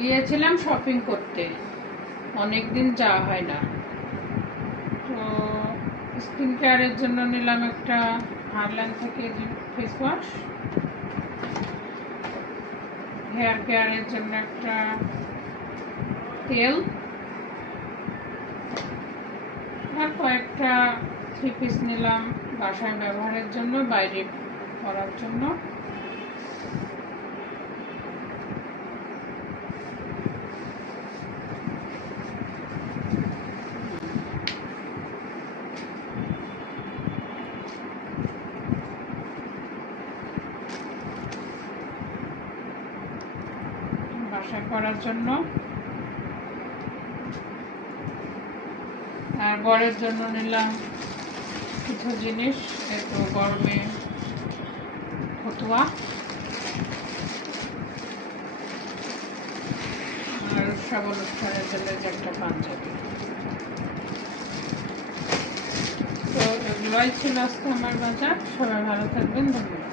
গিয়েছিলাম শপিং করতে, অনেকদিন যাওয়া হয় না। তো স্কিন কেয়ারের জন্য নিলাম একটা হারল্যান্ড থেকে ফেস ওয়াশ, হেয়ার কেয়ারের জন্য একটা তেল, আর কয়েকটা 3 পিস নিলাম বাসায় ব্যবহারের জন্য, বাইরে পরার জন্য। বাসায় পরার জন্য। আর বরের জন্য নিলাম কিছু জিনিস, একটু গরমে ফতুয়া, আর সব অনুষ্ঠানের জন্য যে একটা পাঞ্জাবি। তো এগুলোই ছিল আজকে আমার বাজার। সবাই ভালো থাকবেন, ধন্যবাদ।